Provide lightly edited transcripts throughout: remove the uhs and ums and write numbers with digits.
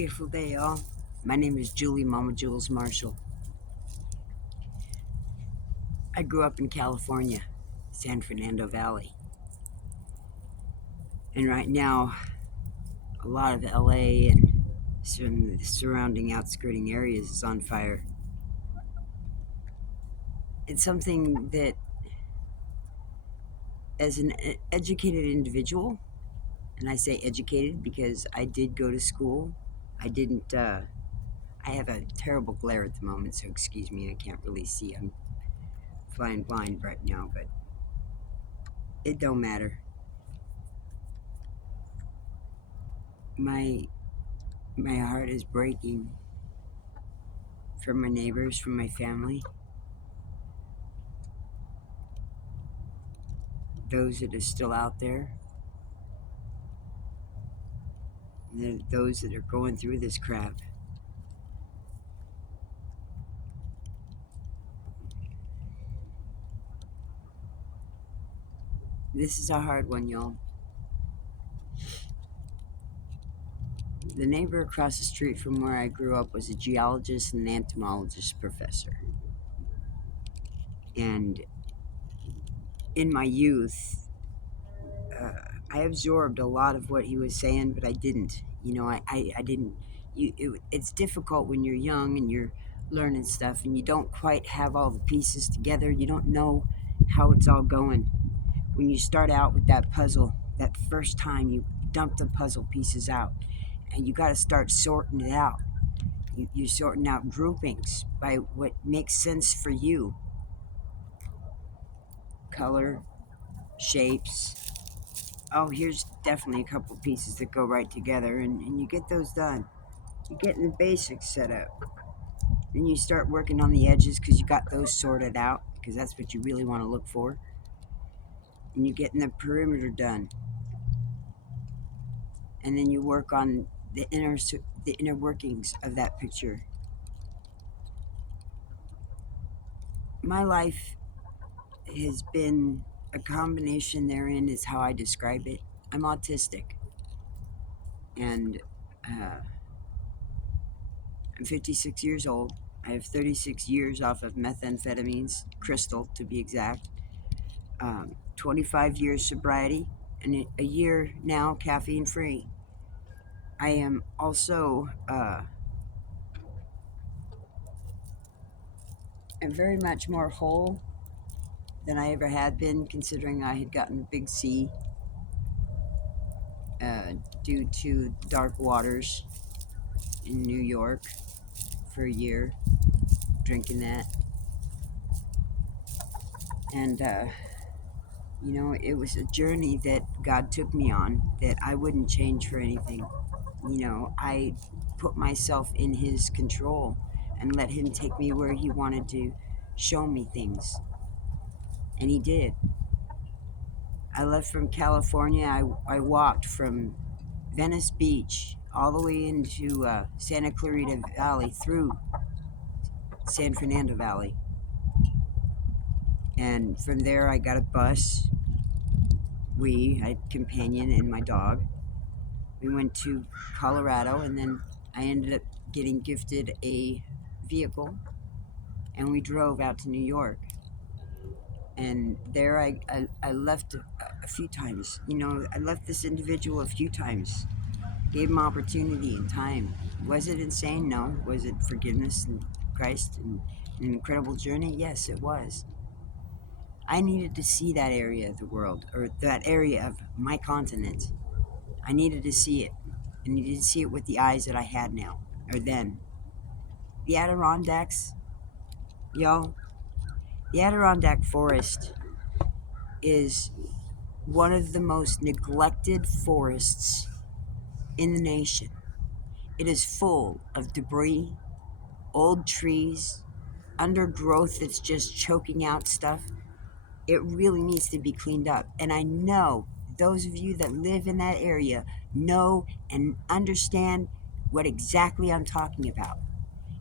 Beautiful day, y'all. My name is Julie Mama Jules Marshall. I grew up in California, San Fernando Valley. And right now, a lot of LA and some surrounding outskirting areas is on fire. It's something that, as an educated individual, and I say educated because I did go to school, I didn't, I have a terrible glare at the moment, so excuse me, I can't really see. I'm flying blind right now, but it don't matter. My heart is breaking for my neighbors, for my family, those that are still out there, those that are going through this crap. This is a hard one, y'all. The neighbor across the street from where I grew up was a geologist and entomologist professor. And in my youth, I absorbed a lot of what he was saying, but I didn't. I didn't. It's difficult when you're young and you're learning stuff and you don't quite have all the pieces together. You don't know how it's all going. When you start out with that puzzle, that first time you dump the puzzle pieces out, and you got to start sorting it out. You're sorting out groupings by what makes sense for you. Color, shapes. Oh, here's definitely a couple pieces that go right together, and you get those done. You're getting the basics set up. Then you start working on the edges because you got those sorted out, because that's what you really want to look for. And you're getting the perimeter done. And then you work on the inner workings of that picture. My life has been a combination therein, is how I describe it. I'm autistic, and I'm 56 years old. I have 36 years off of methamphetamines, crystal to be exact, 25 years sobriety, and a year now caffeine free. I am also am very much more whole than I ever had been, considering I had gotten a big C due to dark waters in New York for a year, drinking that. And, it was a journey that God took me on that I wouldn't change for anything. I put myself in His control and let Him take me where He wanted to show me things. And He did. I left from California. I walked from Venice Beach all the way into Santa Clarita Valley through San Fernando Valley. And from there, I got a bus. I had a companion and my dog. We went to Colorado, and then I ended up getting gifted a vehicle, and we drove out to New York. And there I left a few times. I left this individual a few times. Gave him opportunity and time. Was it insane? No. Was it forgiveness in Christ and an incredible journey? Yes, it was. I needed to see that area of the world, or that area of my continent. I needed to see it. I needed to see it with the eyes that I had now, or then. The Adirondacks, y'all, the Adirondack Forest is one of the most neglected forests in the nation. It is full of debris, old trees, undergrowth that's just choking out stuff. It really needs to be cleaned up. And I know those of you that live in that area know and understand what exactly I'm talking about.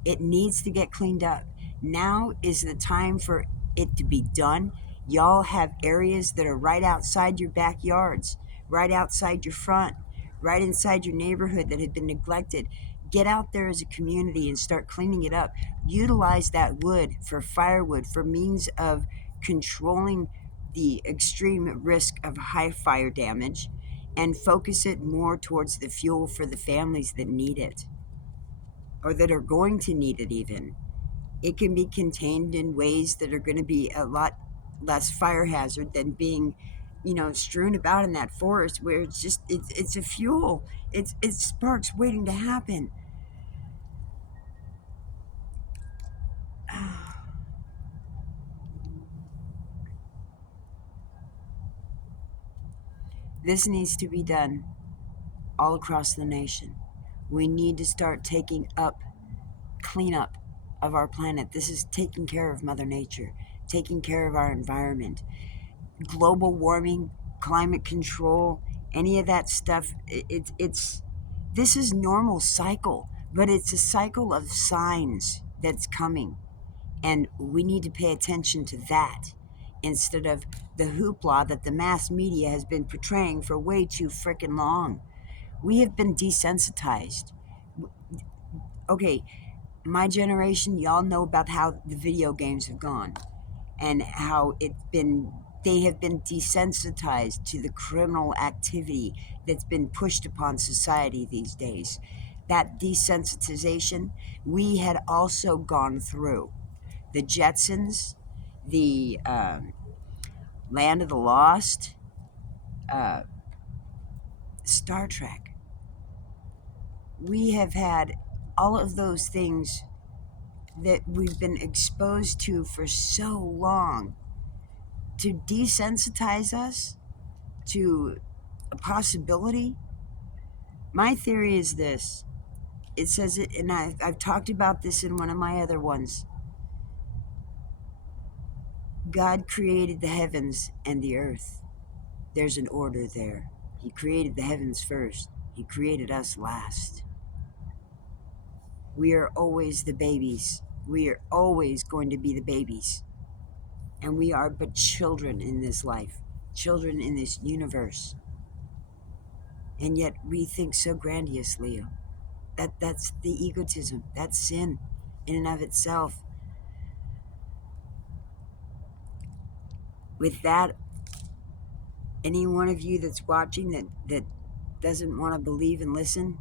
It needs to get cleaned up. Now is the time for it to be done. Y'all have areas that are right outside your backyards, right outside your front, right inside your neighborhood that have been neglected. Get out there as a community and start cleaning it up. Utilize that wood for firewood, for means of controlling the extreme risk of high fire damage, and focus it more towards the fuel for the families that need it, or that are going to need it even. It can be contained in ways that are going to be a lot less fire hazard than being, strewn about in that forest where it's a fuel. It's sparks waiting to happen. This needs to be done all across the nation. We need to start taking up cleanup of our planet. This is taking care of Mother Nature, taking care of our environment. Global warming, climate control, any of that stuff, it's this is normal cycle, but it's a cycle of signs that's coming, and we need to pay attention to that instead of the hoopla that the mass media has been portraying for way too freaking long. We have been desensitized. Okay, my generation, y'all know about how the video games have gone and how they have been desensitized to the criminal activity that's been pushed upon society these days. That desensitization we had also gone through. The Jetsons, the Land of the Lost, uh, Star Trek. We have had all of those things that we've been exposed to for so long to desensitize us to a possibility. My theory is this. It says it, and I've talked about this in one of my other ones. God created the heavens and the earth. There's an order there. He created the heavens first. He created us last. We are always the babies. We are always going to be the babies. And we are but children in this life, children in this universe. And yet we think so grandiosely. That's the egotism. That's sin in and of itself. With that, any one of you that's watching that doesn't want to believe and listen,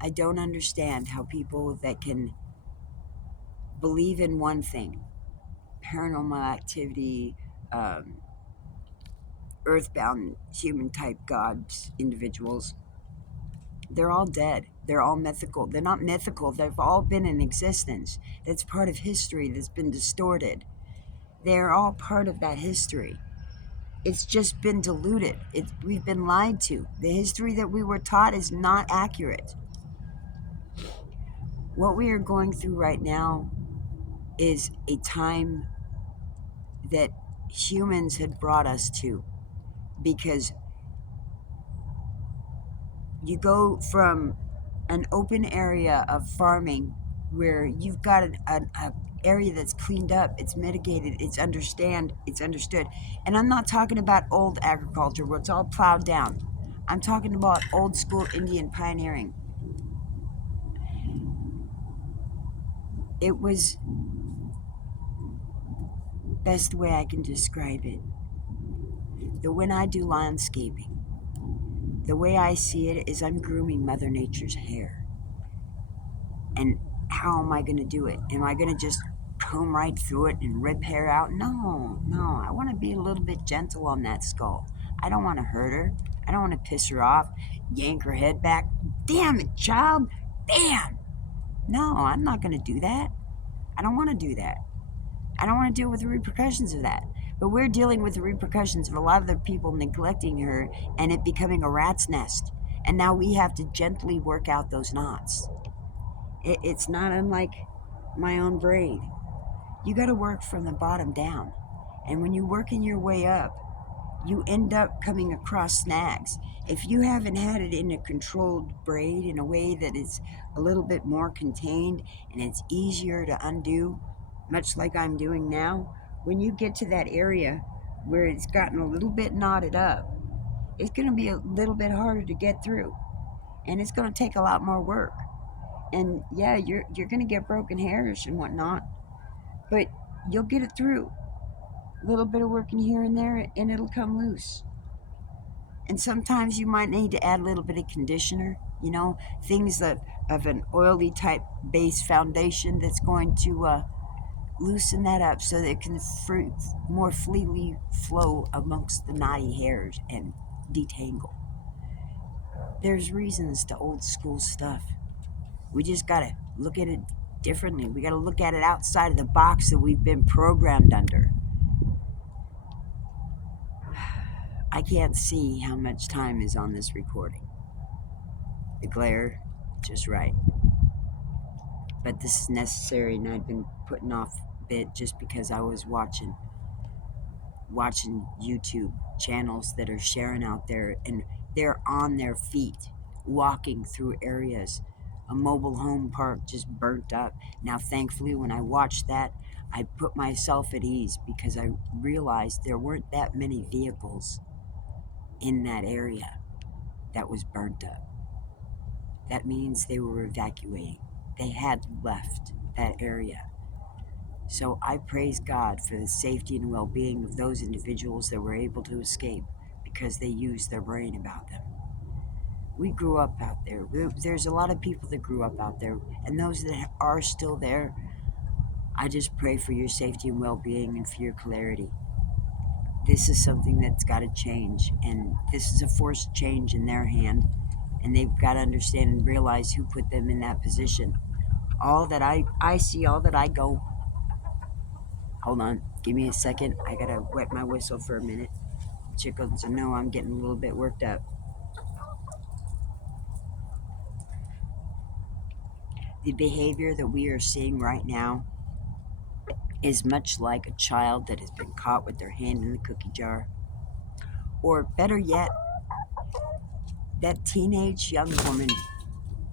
I don't understand how people that can believe in one thing, paranormal activity, earthbound human type gods, individuals, they're all dead. They're all mythical. They're not mythical. They've all been in existence. That's part of history that's been distorted. They're all part of that history. It's just been diluted. We've been lied to. The history that we were taught is not accurate. What we are going through right now is a time that humans had brought us to, because you go from an open area of farming where you've got a area that's cleaned up, it's mitigated, it's understood. And I'm not talking about old agriculture where it's all plowed down. I'm talking about old school Indian pioneering. It was best way I can describe it. When I do landscaping, the way I see it is I'm grooming Mother Nature's hair. And how am I going to do it? Am I going to just comb right through it and rip hair out? No. I want to be a little bit gentle on that skull. I don't want to hurt her. I don't want to piss her off, yank her head back. Damn it, child. Damn. No, I'm not going to do that. I don't want to do that. I don't want to deal with the repercussions of that. But we're dealing with the repercussions of a lot of the people neglecting her and it becoming a rat's nest. And now we have to gently work out those knots. It's not unlike my own braid. You got to work from the bottom down. And when you're working your way up, you end up coming across snags. If you haven't had it in a controlled braid in a way that is a little bit more contained and it's easier to undo, much like I'm doing now, when you get to that area where it's gotten a little bit knotted up, it's going to be a little bit harder to get through. And it's going to take a lot more work. And yeah, you're gonna get broken hairs and whatnot, but you'll get it through. A little bit of working here and there, and it'll come loose. And sometimes you might need to add a little bit of conditioner, things that of an oily type base foundation that's going to loosen that up so that it can more freely flow amongst the knotty hairs and detangle. There's reasons to old school stuff. We just gotta look at it differently. We gotta look at it outside of the box that we've been programmed under. I can't see how much time is on this recording. The glare, just right. But this is necessary, and I've been putting off a bit just because I was watching YouTube channels that are sharing out there, and they're on their feet walking through areas. A mobile home park just burnt up. Now, thankfully, when I watched that, I put myself at ease because I realized there weren't that many vehicles in that area that was burnt up. That means they were evacuating. They had left that area. So I praise God for the safety and well-being of those individuals that were able to escape because they used their brain about them. We grew up out there. There's a lot of people that grew up out there, and those that are still there, I just pray for your safety and well-being and for your clarity. This is something that's got to change, and this is a forced change in their hand, and they've got to understand and realize who put them in that position. All that I see, all that I go, hold on, give me a second. I gotta wet my whistle for a minute. Chickens know I'm getting a little bit worked up. The behavior that we are seeing right now is much like a child that has been caught with their hand in the cookie jar. Or better yet, that teenage young woman.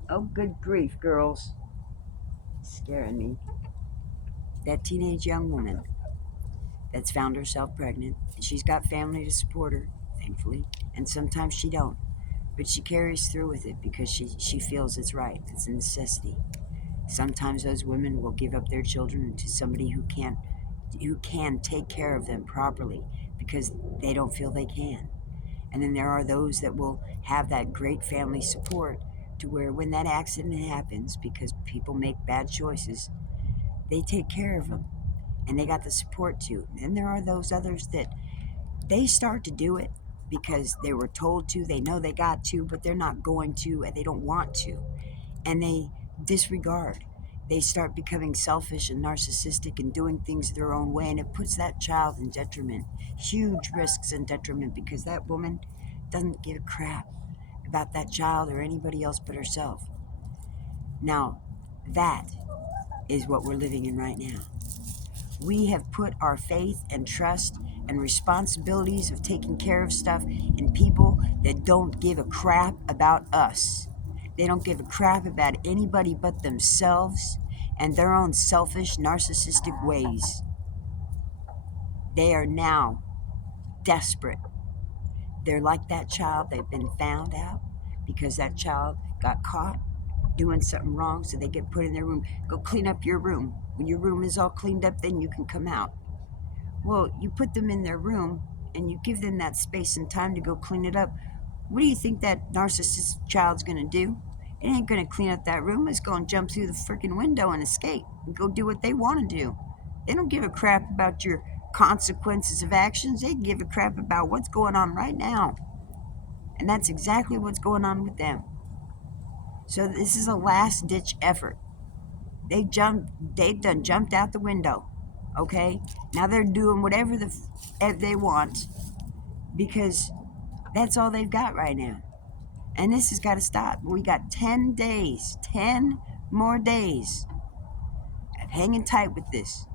Oh, good grief, girls. It's scaring me. That teenage young woman that's found herself pregnant, and she's got family to support her, thankfully, and sometimes she don't. But she carries through with it because she feels it's right. It's a necessity. Sometimes those women will give up their children to somebody who can take care of them properly because they don't feel they can. And then there are those that will have that great family support to where when that accident happens, because people make bad choices, they take care of them and they got the support too. And there are those others that they start to do it because they were told to, they know they got to, but they're not going to, and they don't want to. And they disregard. They start becoming selfish and narcissistic and doing things their own way, and it puts that child in detriment, huge risks and detriment, because that woman doesn't give a crap about that child or anybody else but herself. Now, that is what we're living in right now. We have put our faith and trust and responsibilities of taking care of stuff in people that don't give a crap about us. They don't give a crap about anybody but themselves and their own selfish, narcissistic ways. They are now desperate. They're like that child. They've been found out because that child got caught doing something wrong, so they get put in their room. Go clean up your room. When your room is all cleaned up, then you can come out. Well, you put them in their room and you give them that space and time to go clean it up. What do you think that narcissist child's going to do? It ain't going to clean up that room. It's going to jump through the freaking window and escape and go do what they want to do. They don't give a crap about your consequences of actions. They give a crap about what's going on right now. And that's exactly what's going on with them. So this is a last-ditch effort. They've done jumped out the window. Okay? Now they're doing whatever they want because that's all they've got right now. And this has got to stop. We got 10 days, 10 more days of hanging tight with this.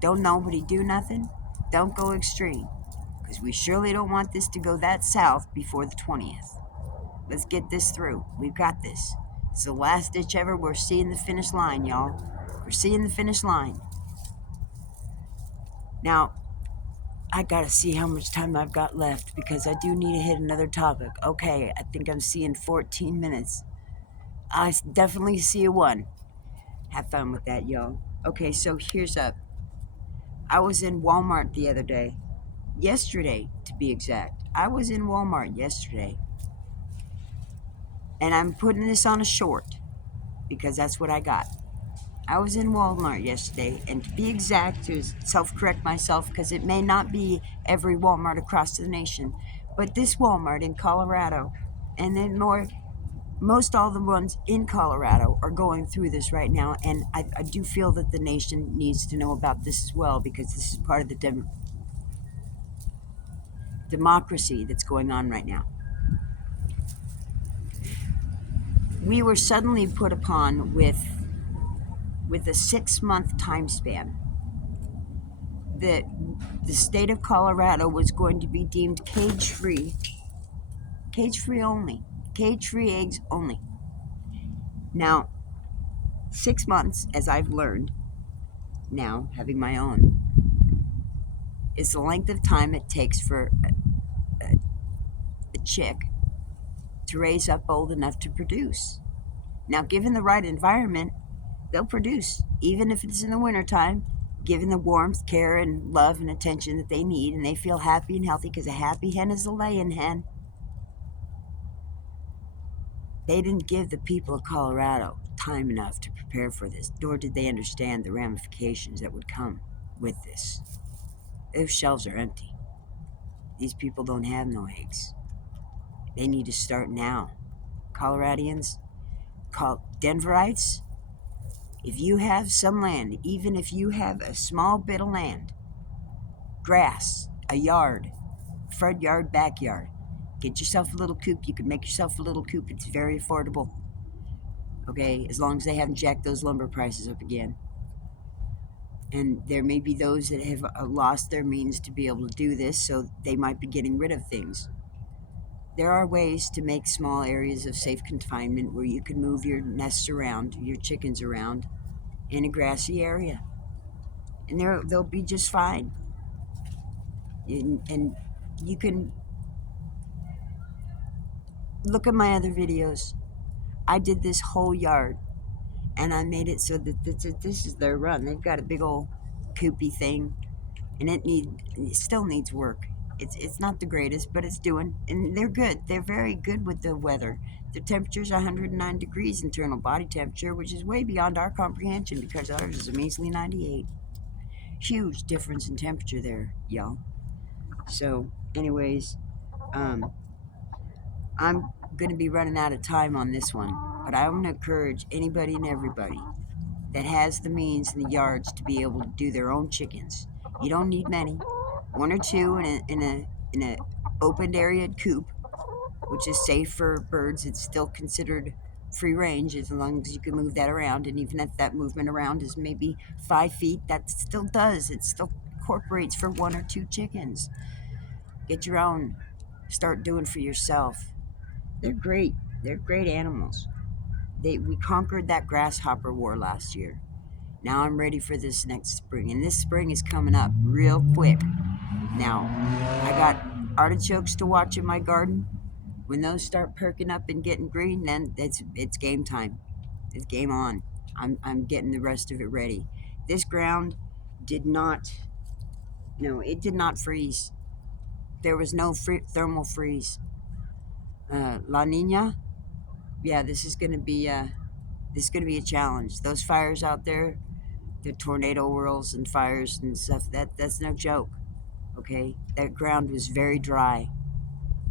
Don't nobody do nothing. Don't go extreme because we surely don't want this to go that south before the 20th. Let's get this through. We've got this. It's the last ditch ever. We're seeing the finish line, y'all. We're seeing the finish line. Now, I gotta see how much time I've got left because I do need to hit another topic. Okay, I think I'm seeing 14 minutes. I definitely see a one. Have fun with that, y'all. Okay, so here's up. I was in Walmart the other day. Yesterday, to be exact. I was in Walmart yesterday. And I'm putting this on a short because that's what I got. I was in Walmart yesterday, and to be exact, to self correct myself, because it may not be every Walmart across the nation, but this Walmart in Colorado, and then most all the ones in Colorado are going through this right now, and I do feel that the nation needs to know about this as well, because this is part of the democracy that's going on right now. We were suddenly put upon with a 6-month time span that the state of Colorado was going to be deemed cage-free only, cage-free eggs only. Now, 6 months, as I've learned now, having my own, is the length of time it takes for a chick to raise up old enough to produce. Now, given the right environment, they'll produce, even if it's in the wintertime, given the warmth, care, and love and attention that they need, and they feel happy and healthy, because a happy hen is a laying hen. They didn't give the people of Colorado time enough to prepare for this, nor did they understand the ramifications that would come with this. Those shelves are empty. These people don't have no eggs. They need to start now. Coloradians, Denverites, if you have some land, even if you have a small bit of land, grass, a yard, front yard, backyard, get yourself a little coop. You can make yourself a little coop. It's very affordable. Okay, as long as they haven't jacked those lumber prices up again. And there may be those that have lost their means to be able to do this, so they might be getting rid of things. There are ways to make small areas of safe confinement where you can move your nests around, your chickens around, in a grassy area, and they'll be just fine. And you can look at my other videos. I did this whole yard, and I made it so that this is their run. They've got a big old coopy thing, and it still needs work. It's not the greatest, but it's doing, and they're good. They're very good with the weather. The temperature's 109 degrees internal body temperature, which is way beyond our comprehension because ours is a measly 98. Huge difference in temperature there, y'all. So, anyways, um, I'm going to be running out of time on this one, but I want to encourage anybody and everybody that has the means and the yards to be able to do their own chickens. You don't need many, one or two in a opened area coop, which is safe for birds. It's still considered free range as long as you can move that around, and even if that movement around is maybe 5 feet, that still does. It still incorporates for one or two chickens. Get your own. Start doing for yourself. They're great. They're great animals. We conquered that grasshopper war last year. Now I'm ready for this next spring, and this spring is coming up real quick. Now, I got artichokes to watch in my garden. When those start perking up and getting green, then it's game time. It's game on. I'm getting the rest of it ready. This ground did not, no, it did not freeze. There was no thermal freeze. La Nina, yeah, this is gonna be a challenge. Those fires out there, the tornado whirls and fires and stuff, that's no joke. Okay, that ground was very dry,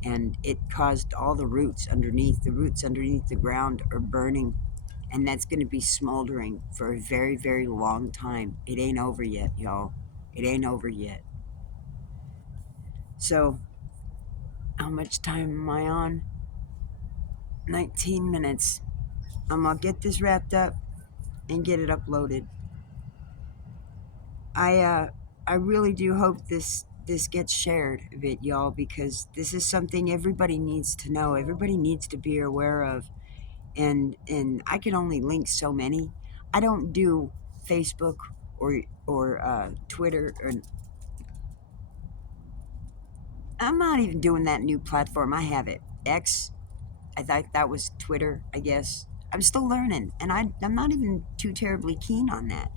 and it caused all the roots underneath the ground are burning, and that's going to be smoldering for a very, very long time. It ain't over yet, y'all. It ain't over yet. So, how much time am I on? 19 minutes. I'm gonna get this wrapped up and get it uploaded. I really do hope this gets shared a bit, y'all, because this is something everybody needs to know. Everybody needs to be aware of, and I can only link so many. I don't do Facebook or Twitter, or I'm not even doing that new platform. I have it X. I thought that was Twitter, I guess. I'm still learning, and I'm not even too terribly keen on that.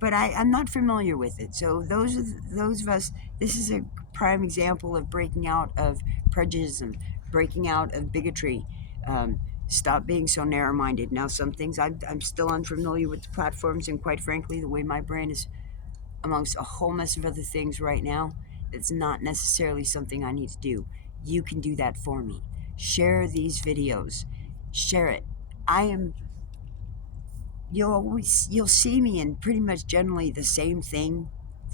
But I'm not familiar with it. So those of us, this is a prime example of breaking out of prejudice, breaking out of bigotry. Um, Stop being so narrow-minded. Now, some things I'm still unfamiliar with the platforms, and quite frankly, the way my brain is amongst a whole mess of other things right now, it's not necessarily something I need to do. You can do that for me. Share these videos. Share it. I am you'll see me in pretty much generally the same thing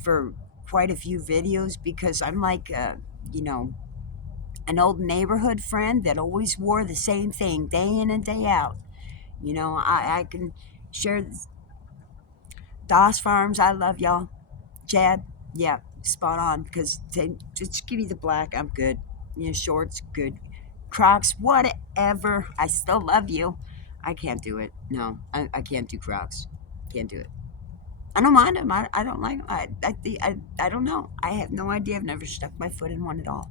for quite a few videos because I'm like you know, an old neighborhood friend that always wore the same thing day in and day out. I can share DOS Farms. I love y'all. Chad, yeah, spot on. Because just give me the black, I'm good. Shorts, good. Crocs, whatever. I still love you. I can't do it. No, I can't do Crocs. Can't do it. I don't mind them. I don't like them. I don't know. I have no idea. I've never stuck my foot in one at all.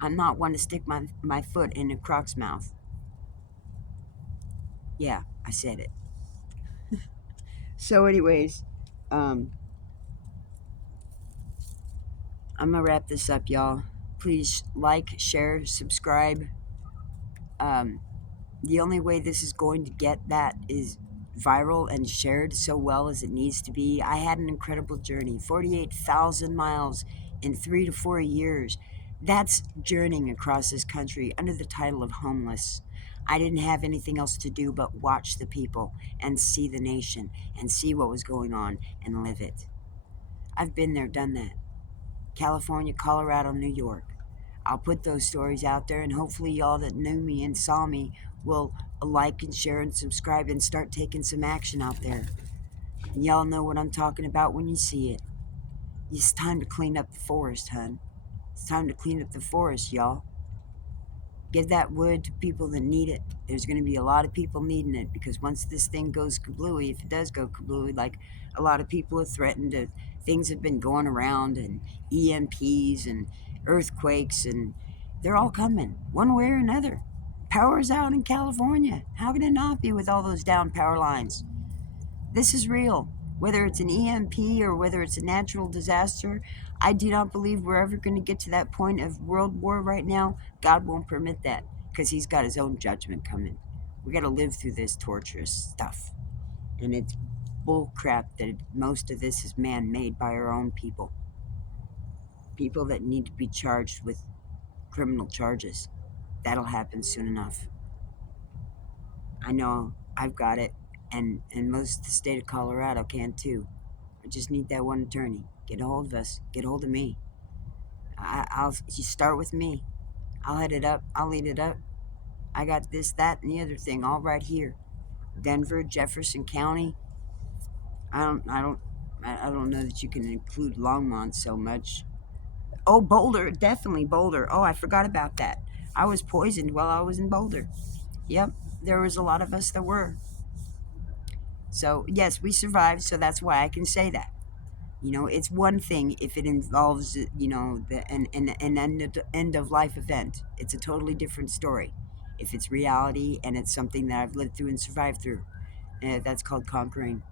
I'm not one to stick my foot in a Croc's mouth. Yeah, I said it. So, anyways, um, I'm gonna wrap this up, y'all. Please like, share, subscribe. Um, the only way this is going to get that is viral and shared so well as it needs to be. I had an incredible journey, 48,000 miles in 3 to 4 years. That's journeying across this country under the title of homeless. I didn't have anything else to do but watch the people and see the nation and see what was going on and live it. I've been there, done that. California, Colorado, New York. I'll put those stories out there, and hopefully, y'all that knew me and saw me will like and share and subscribe and start taking some action out there. And y'all know what I'm talking about when you see it. It's time to clean up the forest, hun. It's time to clean up the forest, y'all. Give that wood to people that need it. There's going to be a lot of people needing it because once this thing goes kablooey, if it does go kablooey, like a lot of people have threatened to, things have been going around and EMPs and earthquakes, and they're all coming one way or another. Power's out in California. How can it not be with all those down power lines? This is real. Whether it's an EMP or whether it's a natural disaster, I do not believe we're ever going to get to that point of world war right now. God won't permit that because He's got His own judgment coming. We got to live through this torturous stuff. And it's bull crap that most of this is man made by our own people. People that need to be charged with criminal charges. That'll happen soon enough. I know I've got it, and most of the state of Colorado can too. I just need that one attorney. Get a hold of us. Get a hold of me. I'll you start with me. I'll head it up. I'll lead it up. I got this, that, and the other thing all right here. Denver, Jefferson County. I don't. I don't. I don't know that you can include Longmont so much. Oh, Boulder, definitely Boulder. Oh, I forgot about that. I was poisoned while I was in Boulder. Yep, there was a lot of us that were. So yes, we survived. So that's why I can say that. It's one thing if it involves, an end of life event. It's a totally different story. If it's reality and it's something that I've lived through and survived through, that's called conquering.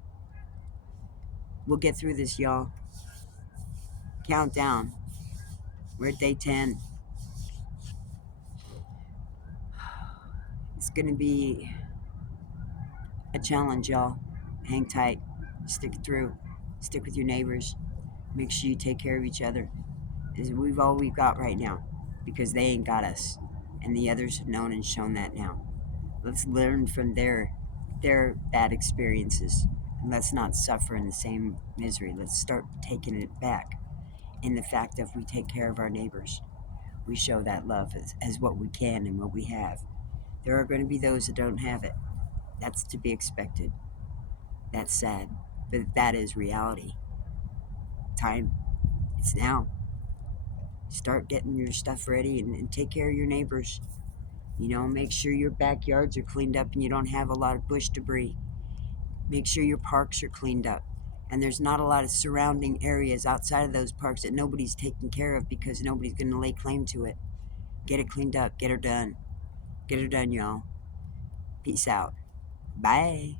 We'll get through this, y'all. Countdown. We're at day 10. It's going to be a challenge, y'all. Hang tight. Stick it through. Stick with your neighbors. Make sure you take care of each other. We've all we've got right now because they ain't got us. And the others have known and shown that now. Let's learn from their bad experiences. And let's not suffer in the same misery. Let's start taking it back in the fact that we take care of our neighbors. We show that love as what we can and what we have. There are going to be those that don't have it. That's to be expected. That's sad. But that is reality. Time. It's now. Start getting your stuff ready and take care of your neighbors. Make sure your backyards are cleaned up and you don't have a lot of bush debris. Make sure your parks are cleaned up. And there's not a lot of surrounding areas outside of those parks that nobody's taking care of because nobody's going to lay claim to it. Get it cleaned up. Get her done. Get her done, y'all. Peace out. Bye.